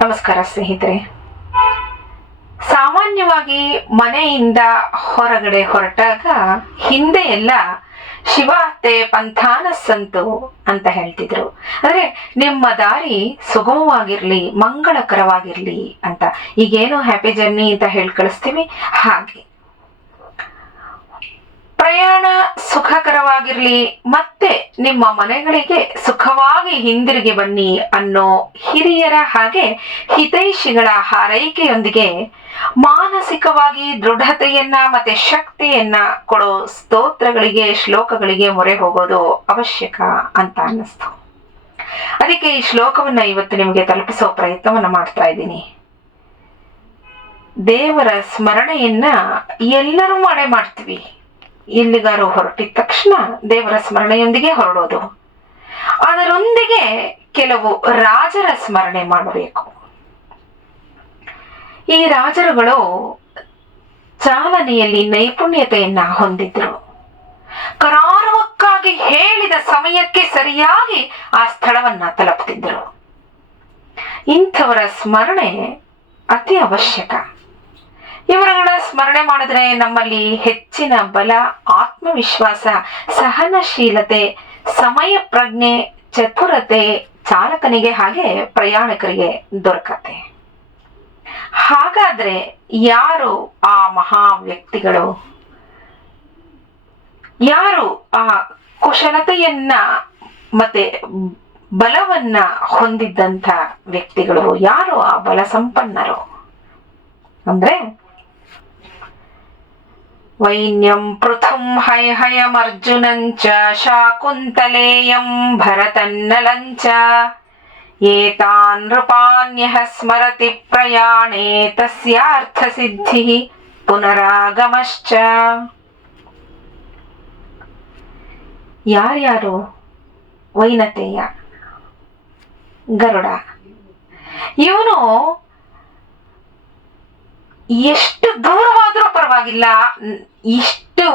ನಮಸ್ಕಾರ ಸ್ನೇಹಿತರೆ. ಸಾಮಾನ್ಯವಾಗಿ ಮನೆಯಿಂದ ಹೊರಗಡೆ ಹೊರಟಾಗ ಹಿಂದೆ ಎಲ್ಲ ಶಿವ ಅತ್ತೆ ಪಂಥಾನ ಸಂತು ಅಂತ ಹೇಳ್ತಿದ್ರು. ಅಂದ್ರೆ ನಿಮ್ಮ ದಾರಿ ಸುಗಮವಾಗಿರ್ಲಿ, ಮಂಗಳಕರವಾಗಿರ್ಲಿ ಅಂತ. ಈಗೇನು ಹ್ಯಾಪಿ ಜರ್ನಿ ಅಂತ ಹೇಳಿ ಕಳಿಸ್ತೀವಿ, ಹಾಗೆ ಪ್ರಯಾಣ ಸುಖಕರವಾಗಿರ್ಲಿ, ಮತ್ತೆ ನಿಮ್ಮ ಮನೆಗಳಿಗೆ ಸುಖವಾಗಿ ಹಿಂದಿರುಗಿ ಬನ್ನಿ ಅನ್ನೋ ಹಿರಿಯರ ಹಾಗೆ ಹಿತೈಷಿಗಳ ಹಾರೈಕೆಯೊಂದಿಗೆ ಮಾನಸಿಕವಾಗಿ ದೃಢತೆಯನ್ನ ಮತ್ತೆ ಶಕ್ತಿಯನ್ನ ಕೊಡೋ ಸ್ತೋತ್ರಗಳಿಗೆ, ಶ್ಲೋಕಗಳಿಗೆ ಮೊರೆ ಹೋಗೋದು ಅವಶ್ಯಕ ಅಂತ ಅನ್ನಿಸ್ತು. ಅದಕ್ಕೆ ಈ ಶ್ಲೋಕವನ್ನ ಇವತ್ತು ನಿಮಗೆ ತಲುಪಿಸೋ ಪ್ರಯತ್ನವನ್ನ ಮಾಡ್ತಾ ಇದ್ದೀನಿ. ದೇವರ ಸ್ಮರಣೆಯನ್ನ ಎಲ್ಲರೂ ಮಾಡ್ತೀವಿ. ಎಲ್ಲಿಗಾರು ಹೊರಟಿದ ತಕ್ಷಣ ದೇವರ ಸ್ಮರಣೆಯೊಂದಿಗೆ ಹೊರಡೋದು, ಅದರೊಂದಿಗೆ ಕೆಲವು ರಾಜರ ಸ್ಮರಣೆ ಮಾಡಬೇಕು. ಈ ರಾಜರುಗಳು ಚಾಲನೆಯಲ್ಲಿ ನೈಪುಣ್ಯತೆಯನ್ನ ಹೊಂದಿದ್ರು. ಕರಾರುವಕ್ಕಾಗಿ ಹೇಳಿದ ಸಮಯಕ್ಕೆ ಸರಿಯಾಗಿ ಆ ಸ್ಥಳವನ್ನ ತಲುಪುತ್ತಿದ್ದರು. ಇಂಥವರ ಸ್ಮರಣೆ ಅತಿ ಅವಶ್ಯಕ. ಇವರುಗಳ ಸ್ಮರಣೆ ಮಾಡಿದ್ರೆ ನಮ್ಮಲ್ಲಿ ಹೆಚ್ಚಿನ ಬಲ, ಆತ್ಮವಿಶ್ವಾಸ, ಸಹನಶೀಲತೆ, ಸಮಯ ಪ್ರಜ್ಞೆ, ಚತುರತೆ ಚಾಲಕನಿಗೆ ಹಾಗೆ ಪ್ರಯಾಣಿಕರಿಗೆ ದೊರಕತ್ತೆ. ಹಾಗಾದ್ರೆ ಯಾರು ಆ ಮಹಾ ವ್ಯಕ್ತಿಗಳು? ಯಾರು ಆ ಕುಶಲತೆಯನ್ನ ಮತ್ತೆ ಬಲವನ್ನ ಹೊಂದಿದ್ದಂಥ ವ್ಯಕ್ತಿಗಳು? ಯಾರು ಆ ಬಲ ಸಂಪನ್ನರು? ಅಂದ್ರೆ ವೈನ್ಯಂ ಪೃಥುಂ ಹಯಹಯಮರ್ಜುನಂಚ ಶಾಕುಂತಲೇಯಂ ಭರತನ್ನಲಂಚ ಏತಾನ್ ನೃಪಾನ್ಯಃ ಸ್ಮರತಿ ಪ್ರಯಾಣೇ ತಸ್ಯಾರ್ಥ ಸಿದ್ಧಿ ಪುನರಾಗಮಶ್ಚ. ಯಾರ್ಯಾರು? ವೈನತೆಯ, ಗರುಡ. ಇವನು ಎಷ್ಟು ದೂರವಾದರೂ ಪರವಾಗಿಲ್ಲ, ಇಷ್ಟು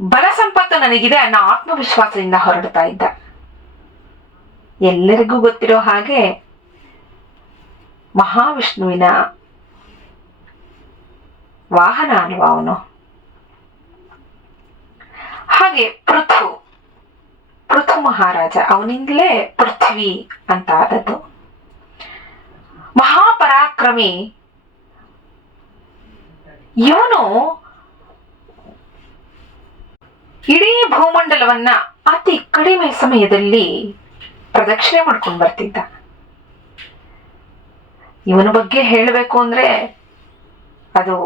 ಬಲ ಸಂಪತ್ತು ನನಗಿದೆ ಅನ್ನೋ ಆತ್ಮವಿಶ್ವಾಸದಿಂದ ಹೊರಡ್ತಾ ಇದ್ದ. ಎಲ್ಲರಿಗೂ ಗೊತ್ತಿರೋ ಹಾಗೆ ಮಹಾವಿಷ್ಣುವಿನ ವಾಹನ ಅಲ್ವಾ ಅವನು. ಹಾಗೆ ಪೃಥು ಮಹಾರಾಜ, ಅವನಿಂದಲೇ ಪೃಥ್ವಿ ಅಂತ ಆದದ್ದು. ಮಹಾಪರಾಕ್ರಮಿ ಇವನು. ಇಡೀ ಭೂಮಂಡಲವನ್ನ ಅತಿ ಕಡಿಮೆ ಸಮಯದಲ್ಲಿ ಪ್ರದಕ್ಷಿಣೆ ಮಾಡ್ಕೊಂಡು ಬರ್ತಿದ್ದ. ಇವನ ಬಗ್ಗೆ ಹೇಳಬೇಕು ಅಂದ್ರೆ ಅದು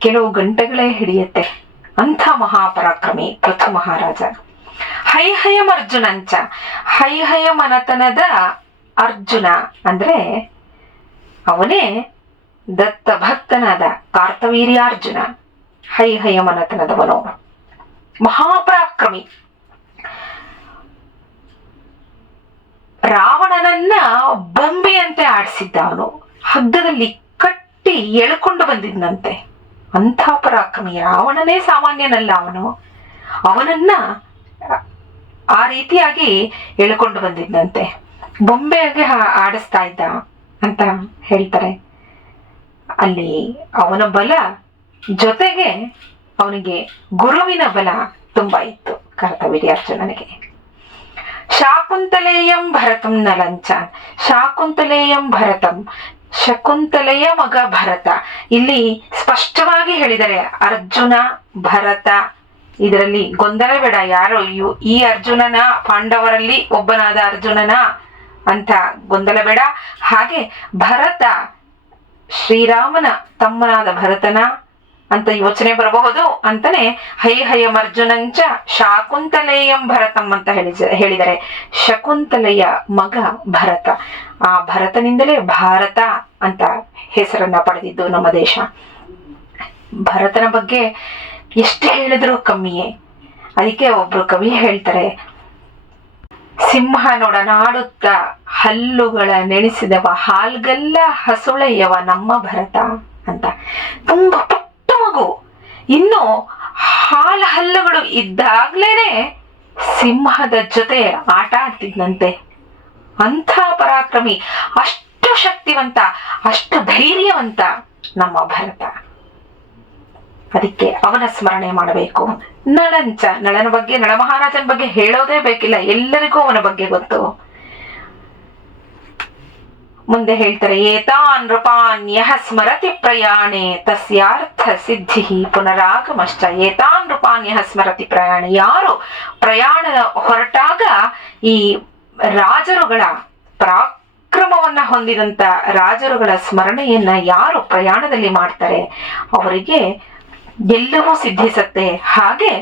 ಕೆಲವು ಗಂಟೆಗಳೇ ಹಿಡಿಯುತ್ತೆ. ಅಂಥ ಮಹಾಪರಾಕ್ರಮಿ ಪೃಥು ಮಹಾರಾಜ. ಹೈಹಯಂ ಅರ್ಜುನಂಚ, ಹೈಹಯ ಮನತನದ ಅರ್ಜುನ ಅಂದ್ರೆ ಅವನೇ ದತ್ತ ಭಕ್ತನಾದ ಕಾರ್ತವೀರ್ಯಾರ್ಜುನ. ಹೈಹಯ ಮನತನದವನು, ಮಹಾಪರಾಕ್ರಮಿ. ರಾವಣನನ್ನ ಬೊಂಬೆಯಂತೆ ಆಡಿಸಿದ್ದ ಅವನು. ಹಗ್ಗದಲ್ಲಿ ಕಟ್ಟಿ ಎಳ್ಕೊಂಡು ಬಂದಿದ್ದಂತೆ. ಅಂಥ ಪರಾಕ್ರಮಿ. ರಾವಣನೇ ಸಾಮಾನ್ಯನಲ್ಲ ಅವನು. ಅವನನ್ನ ಆ ರೀತಿಯಾಗಿ ಎಳ್ಕೊಂಡು ಬಂದಿದ್ದಂತೆ, ಬೊಂಬೆಯಾಗೆ ಆಡಿಸ್ತಾ ಇದ್ದ ಅಂತ ಹೇಳ್ತಾರೆ. ಅಲ್ಲಿ ಅವನ ಬಲ ಜೊತೆಗೆ ಅವನಿಗೆ ಗುರುವಿನ ಬಲ ತುಂಬಾ ಇತ್ತು ಕಾರ್ತವೀರ್ಯಾರ್ಜುನನಿಗೆ. ಶಾಕುಂತಲೇಯಂ ಭರತಂ ನಲಂಚ. ಶಾಕುಂತಲೇಯಂ ಭರತಂ, ಶಕುಂತಲೆಯ ಮಗ ಭರತ. ಇಲ್ಲಿ ಸ್ಪಷ್ಟವಾಗಿ ಹೇಳಿದರೆ ಅರ್ಜುನ, ಭರತ. ಇದರಲ್ಲಿ ಗೊಂದಲ ಬೇಡ. ಯಾರು ಈ ಅರ್ಜುನನ, ಪಾಂಡವರಲ್ಲಿ ಒಬ್ಬನಾದ ಅರ್ಜುನನ ಅಂತ ಗೊಂದಲ ಬೇಡ. ಹಾಗೆ ಭರತ ಶ್ರೀರಾಮನ ತಮ್ಮನಾದ ಭರತನ ಅಂತ ಯೋಚನೆ ಬರಬಹುದು ಅಂತಾನೆ ಹೈಹಯಂ ಅರ್ಜುನಂಚ ಶಾಕುಂತಲೇಯಂ ಭರತಂ ಅಂತ ಹೇಳಿದರೆ ಶಕುಂತಲೆಯ ಮಗ ಭರತ. ಆ ಭರತನಿಂದಲೇ ಭಾರತ ಅಂತ ಹೆಸರನ್ನ ಪಡೆದಿದ್ದು ನಮ್ಮ ದೇಶ. ಭರತನ ಬಗ್ಗೆ ಎಷ್ಟು ಹೇಳಿದ್ರು ಕಮ್ಮಿಯೇ. ಅದಕ್ಕೆ ಒಬ್ರು ಕವಿ ಹೇಳ್ತಾರೆ, ಸಿಂಹ ನೊಡನಾಡುತ್ತ ಹಲ್ಲುಗಳ ನೆನೆಸಿದವ ಹಾಲ್ಗಲ್ಲ ಹಸುಳೆಯವ ನಮ್ಮ ಭರತ ಅಂತ. ತುಂಬಾ ಪುಟ್ಟ ಮಗು, ಇನ್ನು ಹಲ್ಲುಗಳು ಇದ್ದಾಗ್ಲೇನೆ ಸಿಂಹದ ಜೊತೆ ಆಟ ಆಡ್ತಿದ್ನಂತೆ. ಅಂಥ ಪರಾಕ್ರಮಿ, ಅಷ್ಟು ಶಕ್ತಿವಂತ, ಅಷ್ಟು ಧೈರ್ಯವಂತ ನಮ್ಮ ಭರತ. ಅದಕ್ಕೆ ಅವನ ಸ್ಮರಣೆ ಮಾಡಬೇಕು. ನಳನ ಬಗ್ಗೆ, ನಳ ಮಹಾರಾಜನ ಬಗ್ಗೆ ಹೇಳೋದೇ ಬೇಕಿಲ್ಲ, ಎಲ್ಲರಿಗೂ ಅವನ ಬಗ್ಗೆ ಗೊತ್ತು. ಮುಂದೆ ಹೇಳ್ತಾರೆ, ಏತಾನ್ ನೃಪಾನ್ ಯಹ ಸ್ಮರತಿ ಪ್ರಯಾಣೆ ತಸ್ಯಾರ್ಥ ಸಿದ್ಧಿ ಪುನರಾಗಮಶ್ಚ. ಏತಾನ್ ನೃಪಾನ್ ಯಹ ಸ್ಮರತಿ ಪ್ರಯಾಣೆ, ಯಾರು ಪ್ರಯಾಣ ಹೊರಟಾಗ ಈ ರಾಜರುಗಳ ಪರಾಕ್ರಮವನ್ನ ಹೊಂದಿದಂತ ರಾಜರುಗಳ ಸ್ಮರಣೆಯನ್ನ ಯಾರು ಪ್ರಯಾಣದಲ್ಲಿ ಮಾಡ್ತಾರೆ ಅವರಿಗೆ ಎಲ್ಲವೂ ಸಿದ್ಧಿಸತ್ತೆ. ಹಾಗೆ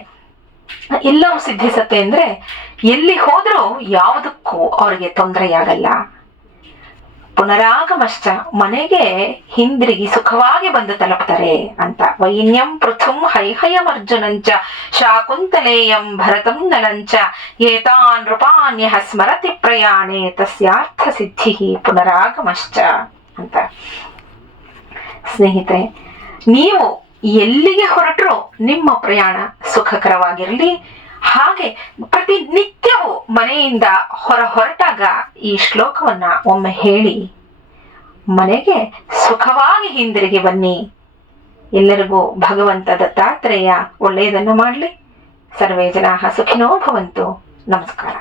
ಎಲ್ಲವೂ ಸಿದ್ಧಿಸತ್ತೆ ಅಂದ್ರೆ ಎಲ್ಲಿ ಹೋದ್ರೂ ಯಾವುದಕ್ಕೂ ಅವರಿಗೆ ತೊಂದರೆಯಾಗಲ್ಲ. ಪುನರಾಗಮಶ್ಚ, ಮನೆಗೆ ಹಿಂದಿರುಗಿ ಸುಖವಾಗಿ ಬಂದು ತಲುಪ್ತಾರೆ ಅಂತ. ವೈನ್ಯಂ ಪೃಥುಂ ಹೈಹಯಂ ಅರ್ಜುನಂಚ ಶಾಕುಂತಲೇಯಂ ಭರತಂ ನಲಂಚ ಏತಾನ್ ನೃಪಾನ್ಯಃ ಸ್ಮರತಿ ಪ್ರಯಾಣೆ ತಸ್ಯಾರ್ಥ ಸಿದ್ಧಿ ಪುನರಾಗಮಶ್ಚ ಅಂತ. ಸ್ನೇಹಿತರೆ, ನೀವು ಎಲ್ಲಿಗೆ ಹೊರಟರೂ ನಿಮ್ಮ ಪ್ರಯಾಣ ಸುಖಕರವಾಗಿರಲಿ. ಹಾಗೆ ಪ್ರತಿನಿತ್ಯವೂ ಮನೆಯಿಂದ ಹೊರಟಾಗ ಈ ಶ್ಲೋಕವನ್ನ ಒಮ್ಮೆ ಹೇಳಿ ಮನೆಗೆ ಸುಖವಾಗಿ ಹಿಂದಿರುಗಿ ಬನ್ನಿ. ಎಲ್ಲರಿಗೂ ಭಗವಂತ ದತ್ತಾತ್ರೇಯ ಒಳ್ಳೆಯದನ್ನು ಮಾಡಲಿ. ಸರ್ವೇ ಜನಾಃ ಸುಖಿನೋ ಭವಂತು. ನಮಸ್ಕಾರ.